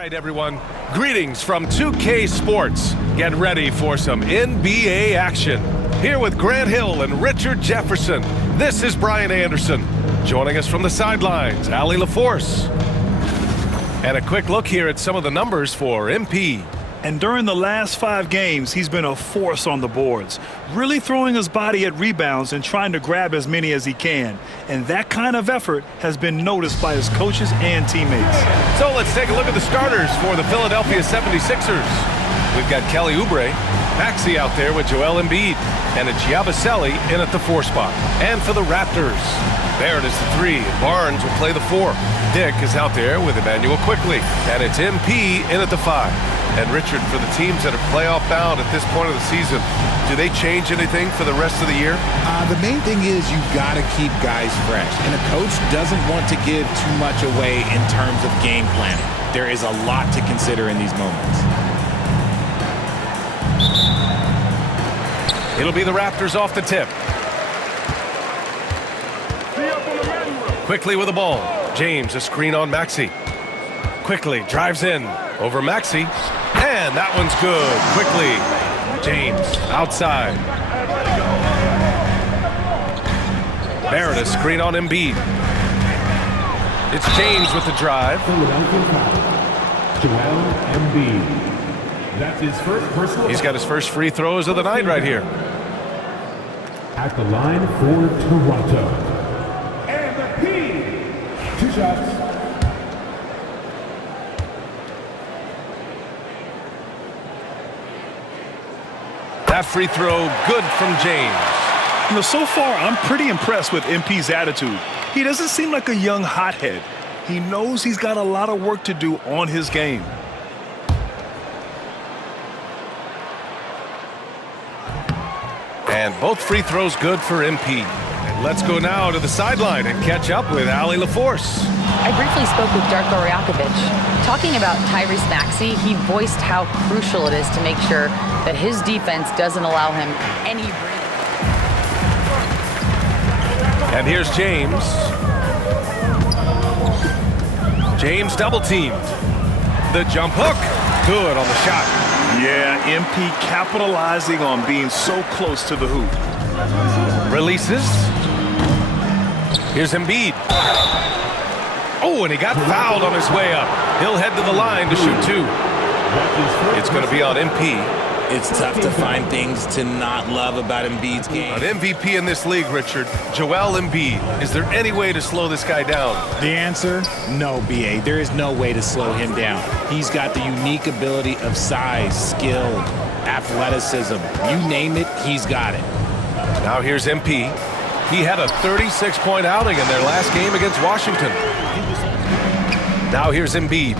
right, everyone. Greetings from 2K Sports. Get ready for some NBA action. Here with Grant Hill and Richard Jefferson, this is Brian Anderson. Joining us from the sidelines, Allie LaForce. And a quick look here at some of the numbers for MP. And during the last 5 games, he's been a force on the boards, really throwing his body at rebounds and trying to grab as many as he can. And that kind of effort has been noticed by his coaches and teammates. So let's take a look at the starters for the Philadelphia 76ers. We've got Kelly Oubre, Maxey out there with Joel Embiid, and a Giabaselli in at the 4 spot. And for the Raptors, Barrett is the 3, Barnes will play the 4. Dick is out there with Emmanuel Quickly, and it's MP in at the 5. And Richard, for the teams that are playoff bound at this point of the season, do they change anything for the rest of the year? The main thing is you've got to keep guys fresh, and a coach doesn't want to give too much away in terms of game planning. There is a lot to consider in these moments. It'll be the Raptors off the tip. Quickly with the ball. James, a screen on Maxey. Quickly drives in over Maxey. And that one's good. Quickly. James outside. Barrett, a screen on Embiid. It's James with the drive. Joel Embiid. That's his first personal. He's got his first free throws of the night right here. At the line for Toronto. And the P. 2 shots. That free throw good from James. You know, so far, I'm pretty impressed with MP's attitude. He doesn't seem like a young hothead. He knows he's got a lot of work to do on his game. And both free throws good for MP. And let's go now to the sideline and catch up with Allie LaForce. I briefly spoke with Darko Rajakovic. Talking about Tyrese Maxey, he voiced how crucial it is to make sure that his defense doesn't allow him any breathing. And here's James. James double teamed. The jump hook. Good on the shot. Yeah, MP capitalizing on being so close to the hoop. Releases. Here's Embiid. Oh, and he got fouled on his way up. He'll head to the line to shoot 2. It's going to be on MP. It's tough to find things to not love about Embiid's game. An MVP in this league, Richard. Joel Embiid. Is there any way to slow this guy down? The answer? No, BA. There is no way to slow him down. He's got the unique ability of size, skill, athleticism. You name it, he's got it. Now here's MP. He had a 36-point outing in their last game against Washington. Now here's Embiid.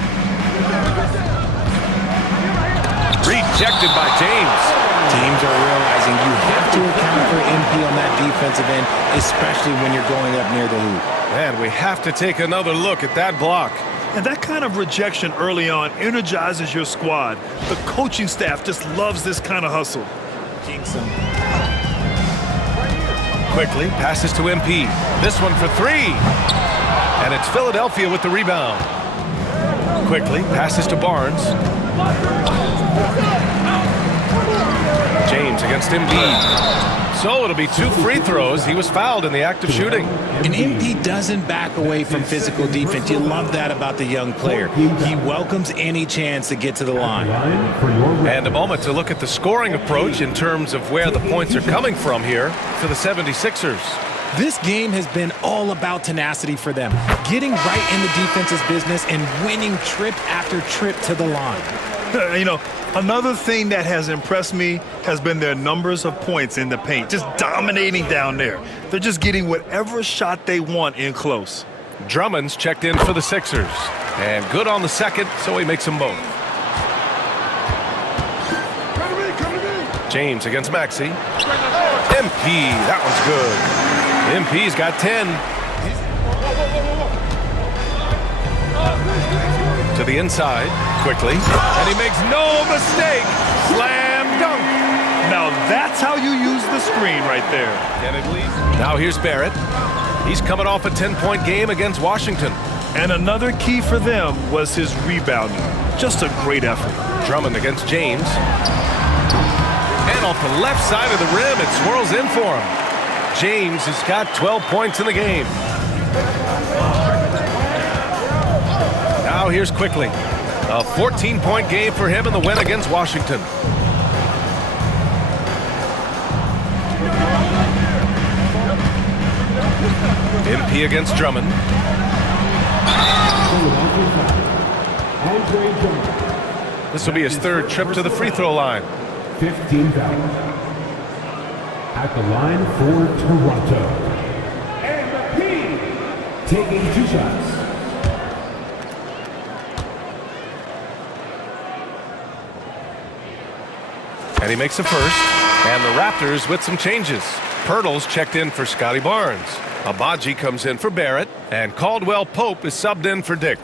Rejected by James. Teams are realizing you have to account for MP on that defensive end, especially when you're going up near the hoop. And we have to take another look at that block. And that kind of rejection early on energizes your squad. The coaching staff just loves this kind of hustle. Jinx him. Quickly passes to MP. This one for 3. And it's Philadelphia with the rebound. Quickly passes to Barnes. James against Embiid. So it'll be 2 free throws. He was fouled in the act of shooting. And MP doesn't back away from physical defense. You love that about the young player. He welcomes any chance to get to the line. And a moment to look at the scoring approach in terms of where the points are coming from here for the 76ers. This game has been all about tenacity for them, getting right in the defense's business and winning trip after trip to the line. You know, another thing that has impressed me has been their numbers of points in the paint, just dominating down there. They're just getting whatever shot they want in close. Drummond's checked in for the Sixers. And good on the second, so he makes them both. James against Maxey. MP, that one's good. MP's got 10. To the inside, quickly. And he makes no mistake. Slam dunk. Now that's how you use the screen right there. Now here's Barrett. He's coming off a 10-point game against Washington. And another key for them was his rebounding. Just a great effort. Drummond against James. And off the left side of the rim, it swirls in for him. James has got 12 points in the game. Now here's Quickly. A 14-point game for him in the win against Washington. MP against Drummond. This will be his third trip to the free throw line. 15 fouls. At the line for Toronto. MP taking 2 shots. And he makes a first. And the Raptors with some changes. Pirtle's checked in for Scotty Barnes. Abaji comes in for Barrett. And Caldwell Pope is subbed in for Dick.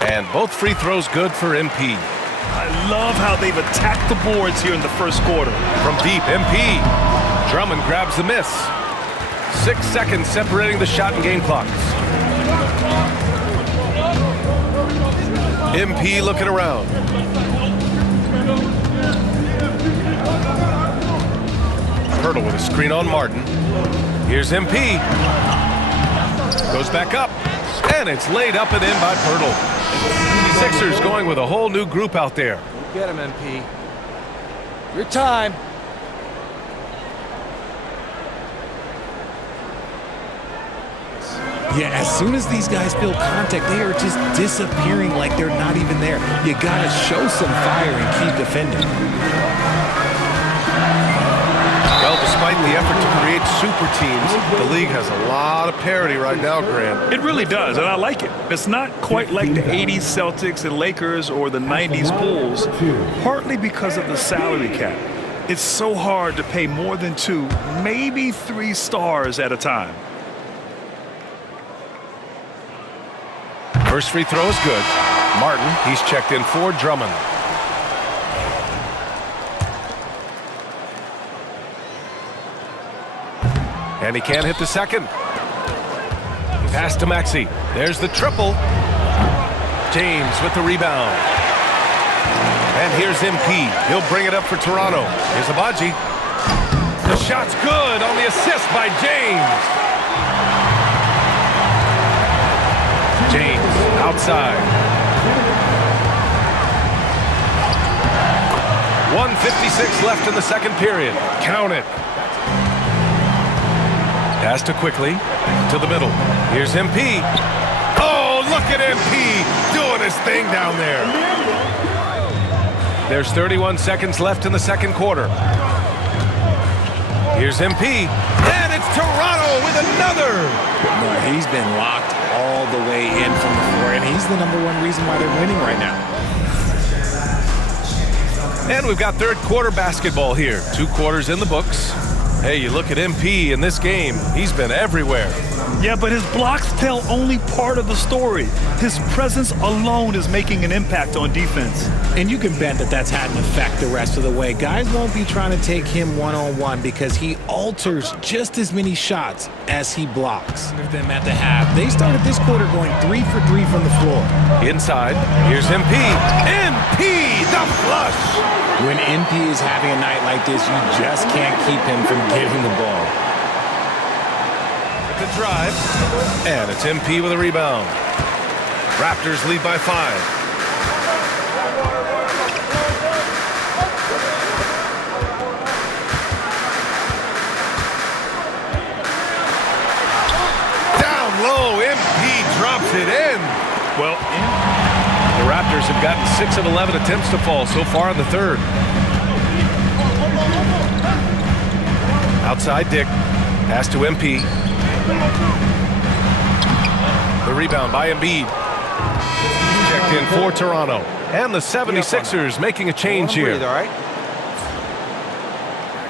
And both free throws good for MP. I love how they've attacked the boards here in the first quarter. From deep, MP. Drummond grabs the miss. 6 seconds separating the shot and game clocks. MP looking around. Pirtle with a screen on Martin. Here's MP. Goes back up. And it's laid up and in by Pirtle. Sixers going with a whole new group out there. Get him, MP. Your time. Yeah, as soon as these guys feel contact, they are just disappearing like they're not even there. You gotta show some fire and keep defending. Well, despite the effort to create super teams, the league has a lot of parity right now, Grant. It really does, and I like it. It's not quite like the 80s Celtics and Lakers or the 90s Bulls, partly because of the salary cap. It's so hard to pay more than 2, maybe 3 stars at a time. First free throw is good. Martin, he's checked in for Drummond. And he can't hit the second. Pass to Maxey. There's the triple. James with the rebound. And here's MP. He'll bring it up for Toronto. Here's Abaji. The shot's good on the assist by James. James outside. 1:56 left in the second period. Count it. Pass to Quickly to the middle. Here's MP. Oh, look at MP doing his thing down there. There's 31 seconds left in the second quarter. Here's MP. And it's Toronto with another. No, he's been locked all the way in from the floor, and he's the #1 reason why they're winning right now. And we've got third quarter basketball here. 2 quarters in the books. Hey, you look at MP in this game, he's been everywhere. Yeah, but his blocks tell only part of the story. His presence alone is making an impact on defense. And you can bet that that's had an effect the rest of the way. Guys won't be trying to take him one-on-one because he alters just as many shots as he blocks. Them at the half. They started this quarter going 3 for 3 from the floor. Inside, here's MP. MP, the flush. When MP is having a night like this, you just can't keep him from getting the ball. The drive, and it's MP with a rebound. Raptors lead by 5. Down low, MP drops it in. Well, The Raptors have gotten 6 of 11 attempts to fall so far in the third. Outside Dick, pass to MP. The rebound by Embiid. Checked in for Toronto. And the 76ers making a change here. All right.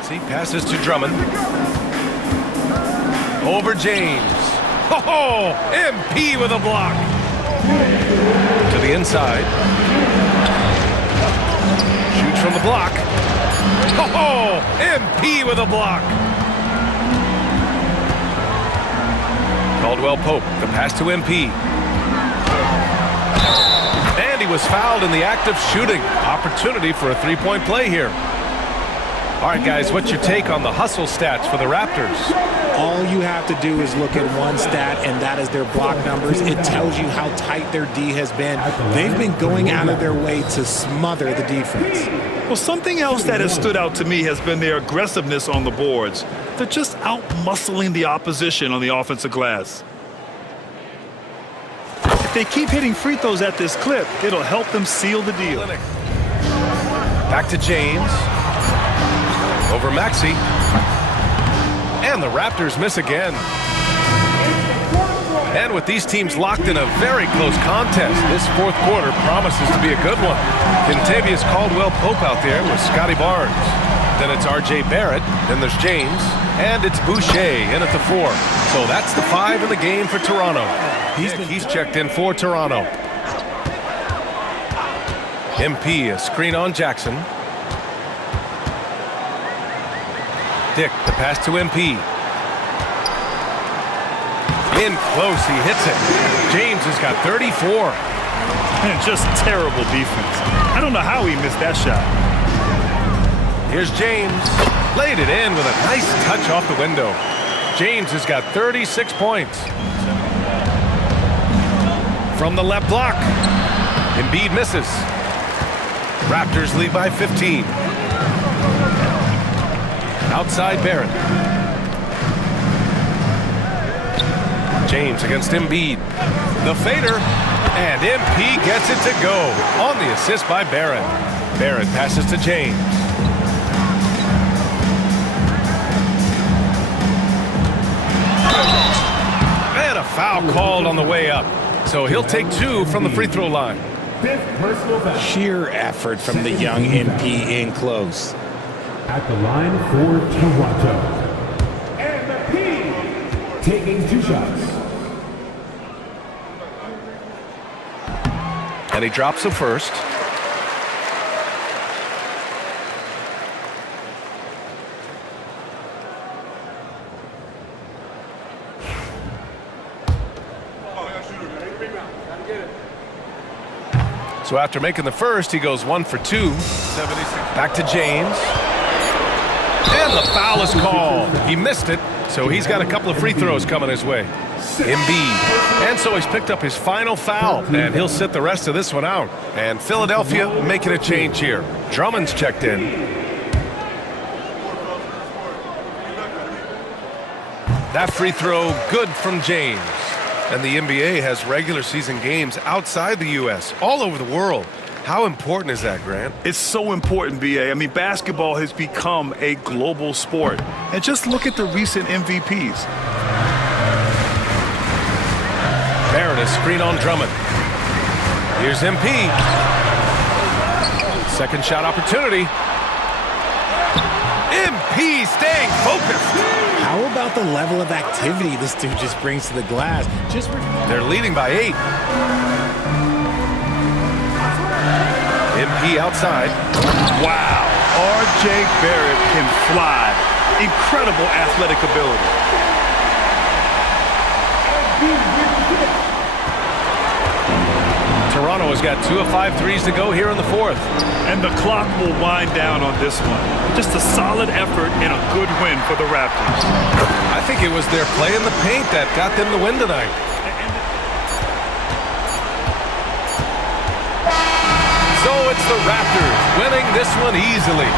See, passes to Drummond. Over James. Oh, MP with a block. To the inside. Shoots from the block. Oh, MP with a block. Caldwell Pope, the pass to MP. And he was fouled in the act of shooting. Opportunity for a three-point play here. All right, guys, what's your take on the hustle stats for the Raptors? All you have to do is look at one stat, and that is their block numbers. It tells you how tight their D has been. They've been going out of their way to smother the defense. Well, something else that has stood out to me has been their aggressiveness on the boards. They're just out-muscling the opposition on the offensive glass. If they keep hitting free throws at this clip, it'll help them seal the deal. Back to James. Over Maxey. And the Raptors miss again. And with these teams locked in a very close contest, this fourth quarter promises to be a good one. Kentavious Caldwell-Pope out there with Scotty Barnes. Then it's R.J. Barrett. Then there's James. And it's Boucher in at the 4. So that's the 5 in the game for Toronto. He's checked in for Toronto. MP, a screen on Jackson. Dick, the pass to MP. In close, he hits it. James has got 34. And just terrible defense. I don't know how he missed that shot. Here's James. Laid it in with a nice touch off the window. James has got 36 points. From the left block. Embiid misses. Raptors lead by 15. Outside Barrett. James against Embiid. The fader. And MP gets it to go. On the assist by Barrett. Barrett passes to James. And a foul called on the way up. So he'll take 2 from the free throw line. Fifth personal foul. Sheer effort from the young MP in close. At the line for Toronto. And the P taking 2 shots. And he drops the first. So after making the first, he goes 1 for 2. Back to James. And the foul is called. He missed it, so he's got a couple of free throws coming his way. Embiid. And so he's picked up his final foul, and he'll sit the rest of this one out. And Philadelphia making a change here. Drummond's checked in. That free throw good from James. And the NBA has regular season games outside the U.S., all over the world. How important is that, Grant? It's so important, B.A. I mean, basketball has become a global sport. And just look at the recent MVPs. Barrett is screen on Drummond. Here's MP. Second shot opportunity. MP staying focused. How about the level of activity this dude just brings to the glass? They're leading by 8. MP outside. Wow. R.J. Barrett can fly. Incredible athletic ability. Toronto has got 2 of 5 threes to go here in the fourth. And the clock will wind down on this one. Just a solid effort and a good win for the Raptors. I think it was their play in the paint that got them the win tonight. So it's the Raptors winning this one easily.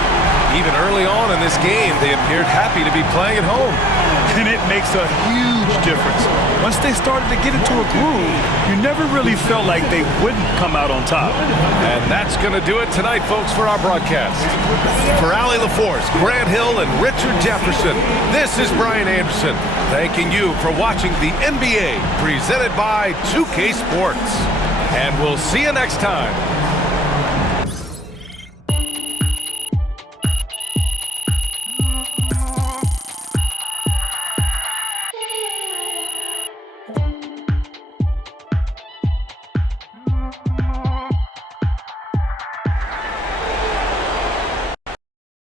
Even early on in this game, they appeared happy to be playing at home. And it makes a huge difference. Once they started to get into a groove, you never really felt like they wouldn't come out on top. And that's going to do it tonight, folks, for our broadcast. For Allie LaForce, Grant Hill, and Richard Jefferson, this is Brian Anderson, thanking you for watching the NBA presented by 2K Sports. And we'll see you next time